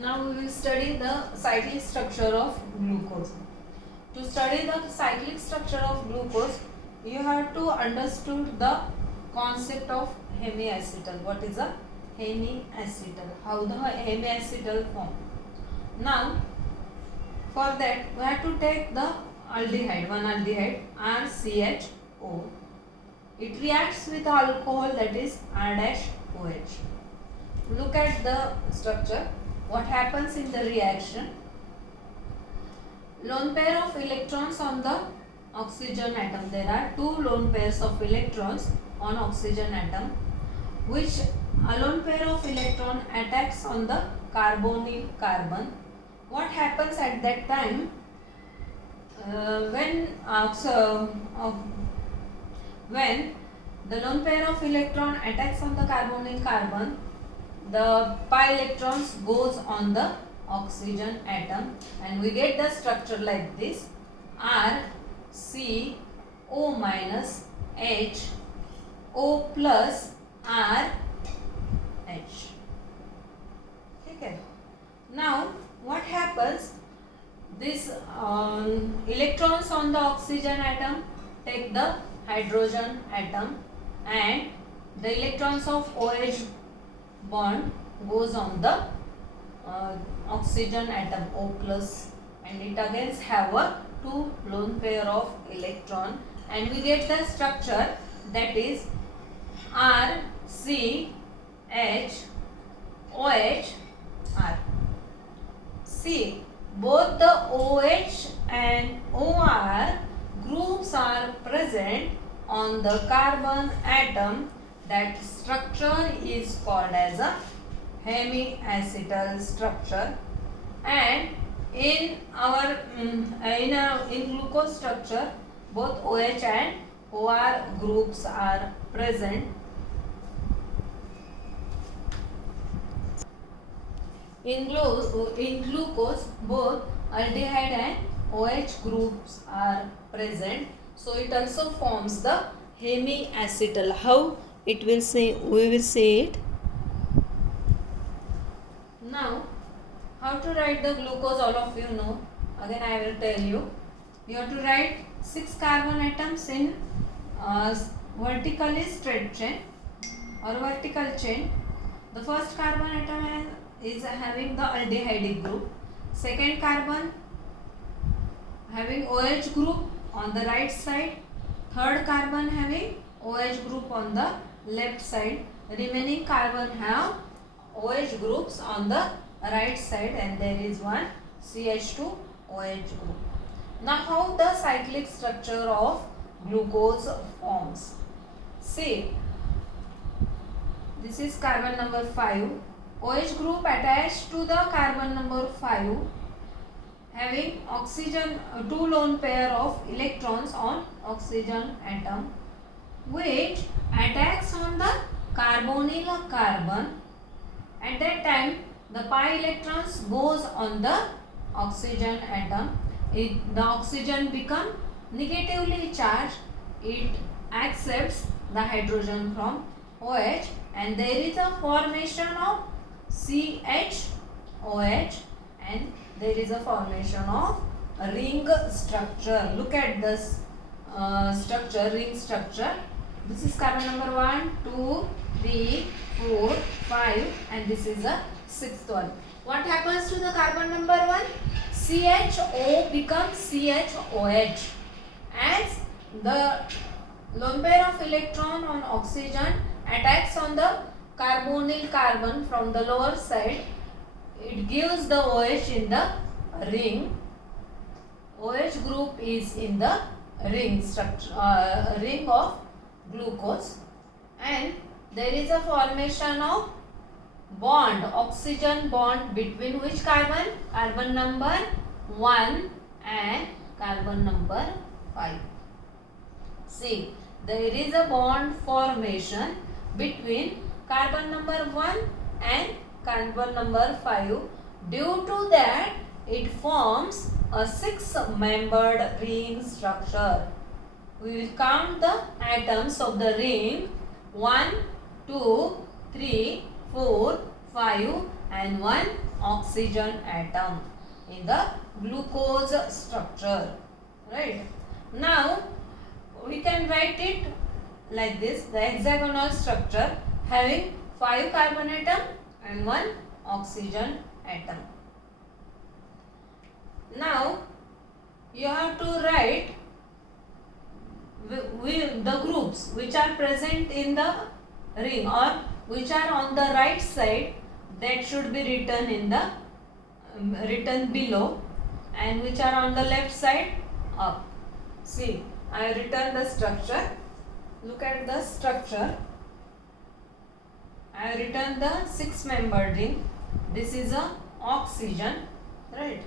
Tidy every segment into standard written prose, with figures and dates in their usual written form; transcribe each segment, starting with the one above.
Now we will study the cyclic structure of glucose. To study the cyclic structure of glucose, you have to understood the concept of hemiacetal. What is a hemiacetal? How the hemiacetal form? Now, for that we have to take the aldehyde, one aldehyde RCHO. It reacts with alcohol, that is R-OH. Look at the structure. What happens in the reaction? Lone pair of electrons on the oxygen atom. There are two lone pairs of electrons on oxygen atom, which a lone pair of electron attacks on the carbonyl carbon. What happens at that time? When the lone pair of electron attacks on the carbonyl carbon, the pi electrons goes on the oxygen atom and we get the structure like this: R C O minus H O plus R H. Okay. Now what happens? This electrons on the oxygen atom take the hydrogen atom and the electrons of OH bond goes on the oxygen atom O plus, and it again have a two lone pair of electron and we get the structure that is R C H OH R. See, both the OH and OR groups are present on the carbon atom. That structure is called as a hemiacetal structure, and in our in glucose structure both OH and OR groups are present. In glucose both aldehyde and OH groups are present, so it also forms the hemiacetal. How it will say, we will say it. Now how to write the glucose, all of you know. Again I will tell you. You have to write 6 carbon atoms in vertically straight chain or vertical chain. The first carbon atom is having the aldehyde group. Second carbon having OH group on the right side. Third carbon having OH group on the left side. Remaining carbon have OH groups on the right side, and there is one CH2 OH group. Now how the cyclic structure of glucose forms? See, this is carbon number 5. OH group attached to the carbon number 5 having oxygen, two lone pair of electrons on oxygen atom, which attacks on the carbonyl carbon. At that time the pi electrons goes on the oxygen atom. The oxygen become negatively charged. It accepts the hydrogen from OH and there is a formation of CHOH and there is a formation of a ring structure. Look at this structure, ring structure. This is carbon number 1, 2, 3, 4, 5 and this is the sixth one. What happens to the carbon number 1? CHO becomes CHOH. As the lone pair of electron on oxygen attacks on the carbonyl carbon from the lower side, it gives the OH in the ring. OH group is in the ring structure, ring of glucose, and there is a formation of bond, oxygen bond between which carbon? Carbon number 1 and carbon number 5. See, there is a bond formation between carbon number 1 and carbon number 5. Due to that, it forms a 6-membered ring structure. We will count the atoms of the ring: 1, 2, 3, 4, 5, and one oxygen atom in the glucose structure. Right. Now we can write it like this: the hexagonal structure having 5 carbon atom and 1 oxygen atom. Now you have to write the groups which are present in the ring or which are on the right side, that should be written in the written below, and which are on the left side up. See, I have written the structure. Look at the structure. I have written the 6-membered ring. This is a oxygen, right?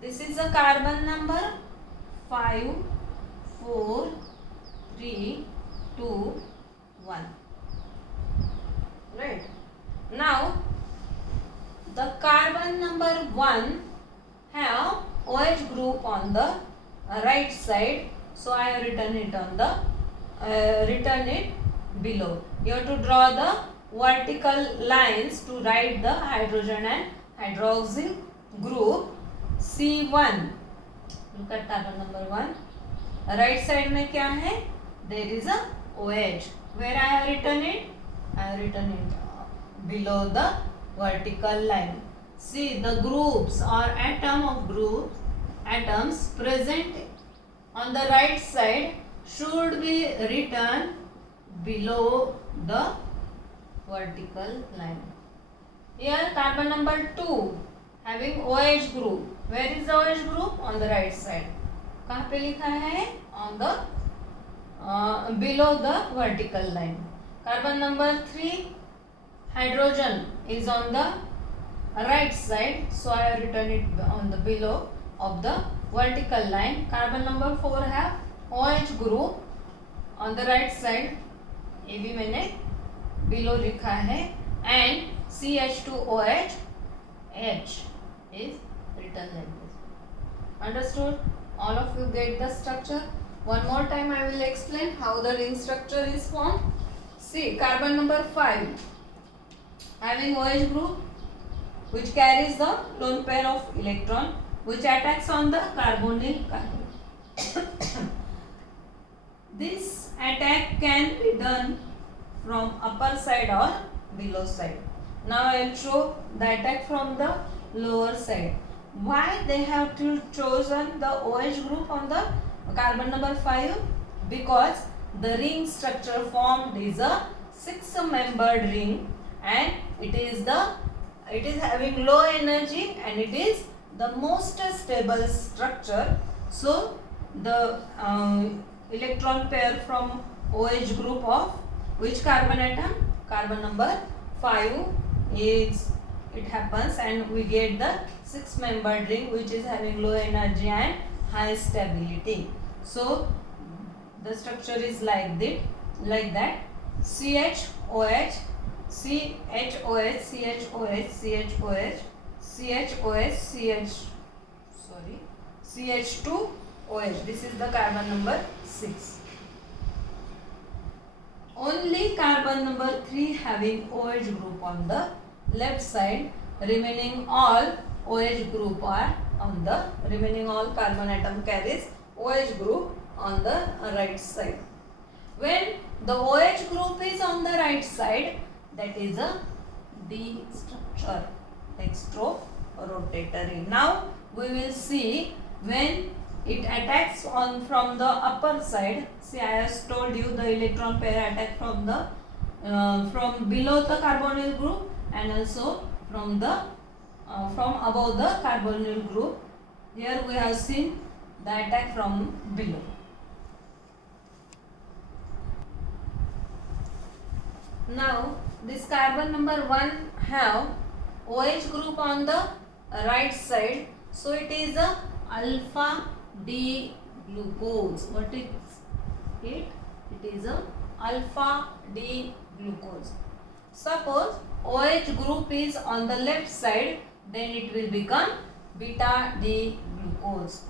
This is a carbon number 5, 4, 3, 2, 1. Right. Now the carbon number 1 have OH group on the right side, so I have written it on the written it below. You have to draw the vertical lines to write the hydrogen and hydroxyl group C1. Look at carbon number 1. Right side में क्या है? There is a OH. Where I have written it? I have written it below the vertical line. See, the groups or atoms present on the right side should be written below the vertical line. Here carbon number 2 having OH group. Where is the OH group? On the right side. कहाँ पे लिखा है? On the below the vertical line. Carbon number 3 hydrogen is on the right side, so I have written it on the below of the vertical line. Carbon number 4 have OH group on the right side, ये भी मैंने below लिखा है, and CH2OH H is written like this. Understood? All of you get the structure. One more time I will explain how the ring structure is formed. See, carbon number 5 having OH group which carries the lone pair of electron which attacks on the carbonyl carbon. This attack can be done from upper side or below side. Now I will show the attack from the lower side. Why they have chosen the OH group on the carbon number 5? Because the ring structure formed is a 6-membered ring, and it is having low energy and it is the most stable structure. So the electron pair from OH group of which carbon atom? Carbon number 5 is it happens, and we get the 6-membered ring which is having low energy and high stability. So the structure is like that. CHOH, CHOH, CHOH, CHOH, CHOH, CH2OH. This is the carbon number 6. Only carbon number 3 having OH group on the left side, remaining all OH group are on the remaining all carbon atom carries OH group on the right side. When the OH group is on the right side, that is a D structure, dextrorotatory. Now we will see when it attacks on from the upper side. See, I have told you the electron pair attack from the from below the carbonyl group and also from the from above the carbonyl group. Here we have seen the attack from below. Now this carbon number 1 have OH group on the right side, so it is a alpha D glucose. What is it? It is a alpha D glucose. Suppose OH group is on the left side, then it will become beta D glucose.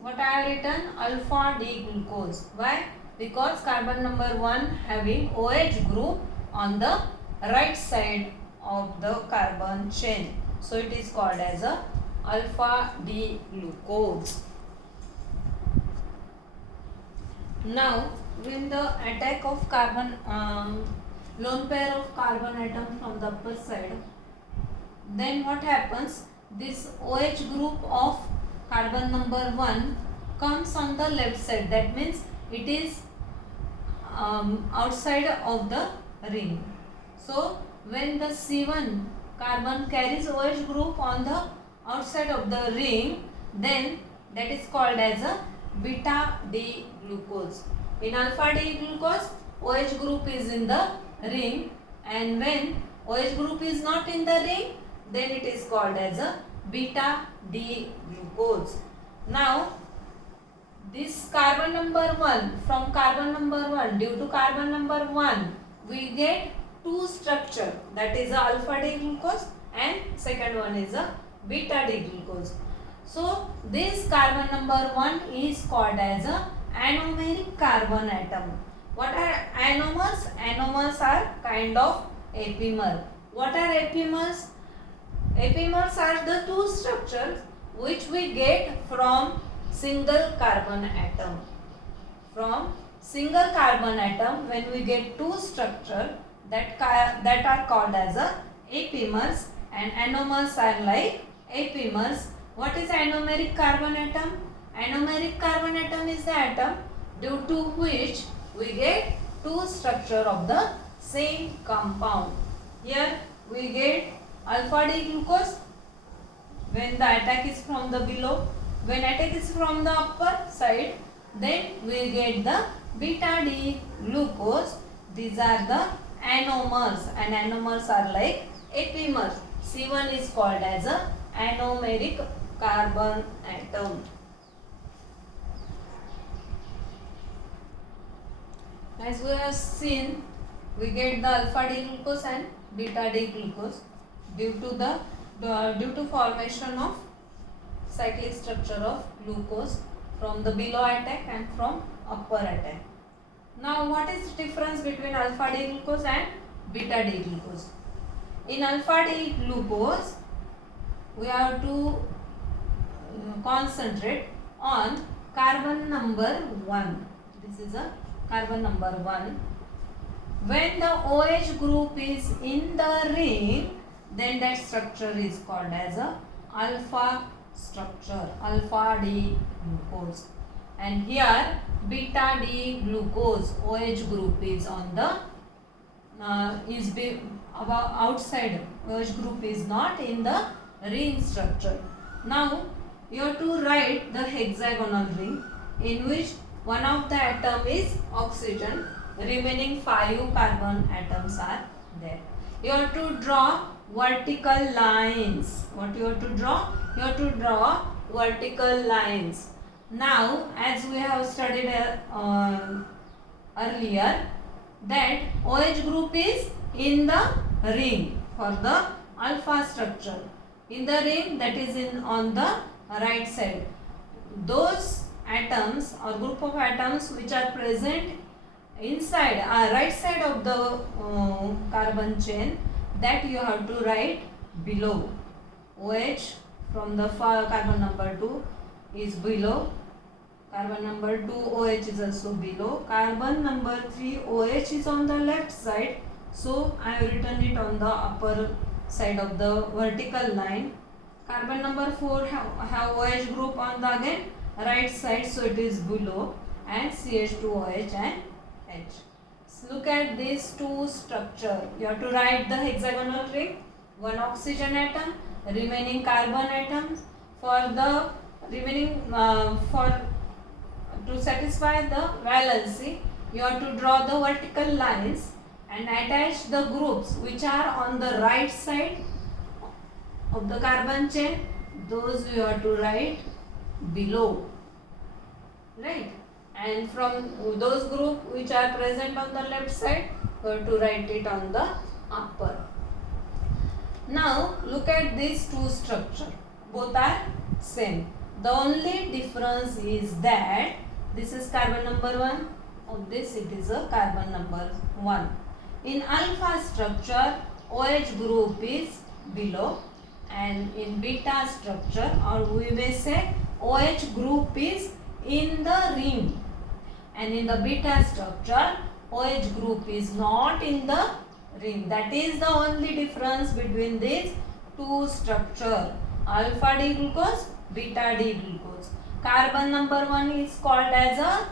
What I have written? Alpha D glucose. Why? Because carbon number 1 having OH group on the right side of the carbon chain. So it is called as a alpha D glucose. Now when the attack of carbon lone pair of carbon atom from the upper side, then what happens, this OH group of carbon number 1 comes on the left side, that means it is outside of the ring. So when the C1 carbon carries OH group on the outside of the ring, then that is called as a beta D glucose. In alpha D glucose, OH group is in the ring, and when OH group is not in the ring, then it is called as a beta D glucose. Now this carbon number 1, from carbon number 1, due to carbon number 1 we get two structure, that is a alpha D glucose and second one is a beta D glucose. So this carbon number 1 is called as a anomeric carbon atom. What are anomers? Anomers are kind of epimer. What are epimers? Epimers are the two structures which we get from single carbon atom. From single carbon atom, when we get two structure that are called as a epimers, and anomers are like epimers. What is anomeric carbon atom? Anomeric carbon atom is the atom due to which we get two structure of the same compound. Here we get alpha D glucose when the attack is from the below. When attack is from the upper side, then we get the beta D glucose. These are the anomers, and anomers are like epimers. C1 is called as a anomeric carbon atom. As we have seen, we get the alpha D glucose and beta D glucose due to formation of cyclic structure of glucose from the below attack and from upper attack. Now what is the difference between alpha D glucose and beta D glucose? In alpha D glucose, we have to concentrate on carbon number 1. This is a carbon number 1. When the OH group is in the ring, then that structure is called as a alpha structure, alpha D glucose. And here beta D glucose OH group is on the outside. OH group is not in the ring structure. Now you have to write the hexagonal ring in which one of the atom is oxygen, remaining 5 carbon atoms are there. You have to draw vertical lines. What you have to draw? You have to draw vertical lines. Now as we have studied earlier, that OH group is in the ring for the alpha structure. In the ring, that is on the right side. Those atoms or group of atoms which are present inside right side of the carbon chain, that you have to write below. OH from the carbon number 2 is below. Carbon number 2 OH is also below. Carbon number 3 OH is on the left side. So I have written it on the upper side of the vertical line. Carbon number 4 have OH group on the again right side, so it is below, and CH2OH and H. So look at these two structure. You have to write the hexagonal ring, one oxygen atom, remaining carbon atoms. For the remaining to satisfy the valency, you have to draw the vertical lines and attach the groups which are on the right side of the carbon chain. Those you have to write below, right? And from those group which are present on the left side, you have to write it on the upper. Now look at these two structure. Both are same. The only difference is that this is carbon number 1, of this it is a carbon number 1. In alpha structure, OH group is below, and in beta structure, or we may say OH group is in the ring, and in the beta structure OH group is not in the ring. That is the only difference between these two structure, alpha D glucose, beta D glucose. Carbon number 1 is called as a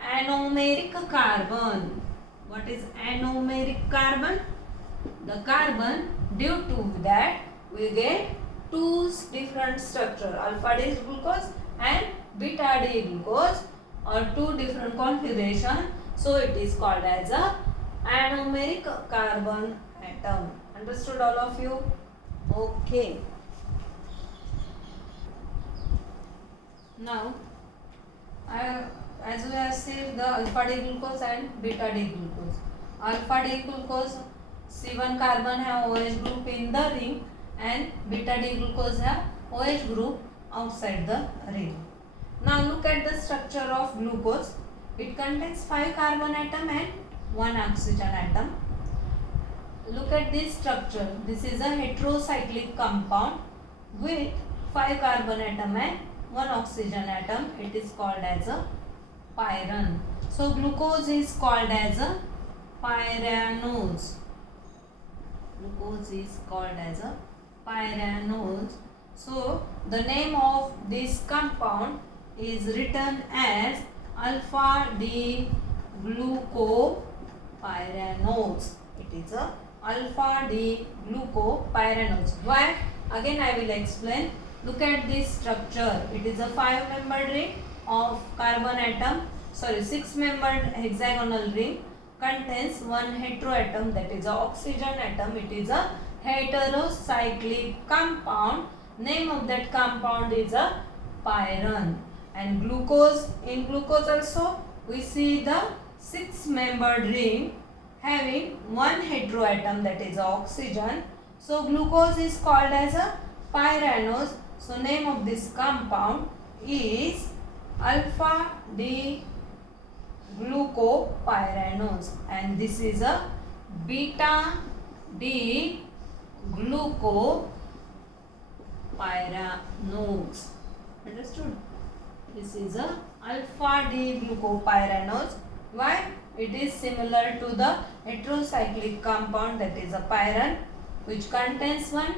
anomeric carbon. What is anomeric carbon? The carbon, due to that we get two different structure, alpha D glucose and beta D glucose, or two different configuration. So it is called as a anomeric carbon atom. Understood all of you? Okay. Now, as we have seen the alpha D glucose and beta D glucose. Alpha D glucose C1 carbon have OH group in the ring, and beta D glucose have OH group outside the ring. Now look at the structure of glucose. It contains 5 carbon atom and 1 oxygen atom. Look at this structure. This is a heterocyclic compound with 5 carbon atom and 1 oxygen atom. It is called as a pyran. So glucose is called as a pyranose. Glucose is called as a pyranose. So the name of this compound is written as alpha D glucopyranose. It is a alpha D glucopyranose. Why? Again I will explain. Look at this structure. It is a 5-membered ring of carbon atom. 6-membered hexagonal ring contains 1 heteroatom, that is a oxygen atom. It is a heterocyclic compound. Name of that compound is a pyran. And glucose, in glucose also we see the 6-membered ring having 1 heteroatom, that is oxygen. So glucose is called as a pyranose. So name of this compound is alpha D glucopyranose, and this is a beta D glucopyranose. Understood? This is a alpha D glucopyranose. Why? It is similar to the heterocyclic compound, that is a pyran, which contains 1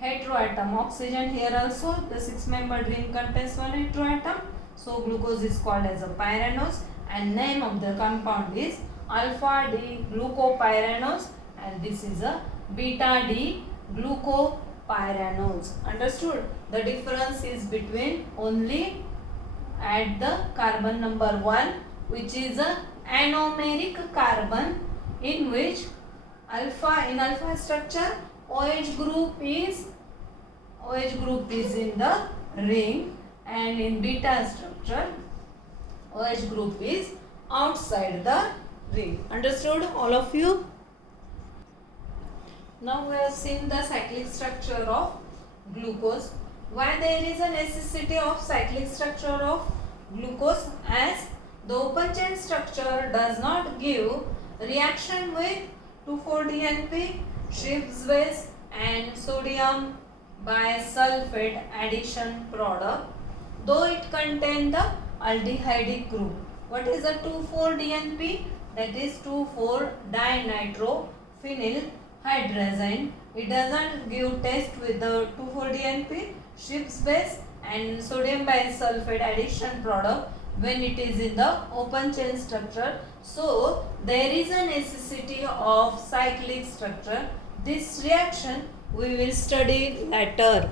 heteroatom. Oxygen here also the 6-membered ring contains 1 heteroatom. So glucose is called as a pyranose, and name of the compound is alpha D glucopyranose, and this is a beta D glucopyranose. Understood? The difference is between only at the carbon number 1, which is a anomeric carbon, in which in alpha structure OH group is in the ring, and in beta structure OH group is outside the ring. Understood all of you? Now we have seen the cyclic structure of glucose. Why there is a necessity of cyclic structure of glucose? As the open chain structure does not give reaction with 2,4-DNP, Schiff's base and sodium bisulfate addition product, though it contains the aldehydic group. What is a 2,4-DNP? That is 2,4-dinitrophenylhydrazine. It doesn't give test with the 2,4-DNP, Schiff's base and sodium bisulfate addition product when it is in the open chain structure. So there is a necessity of cyclic structure. This reaction we will study later.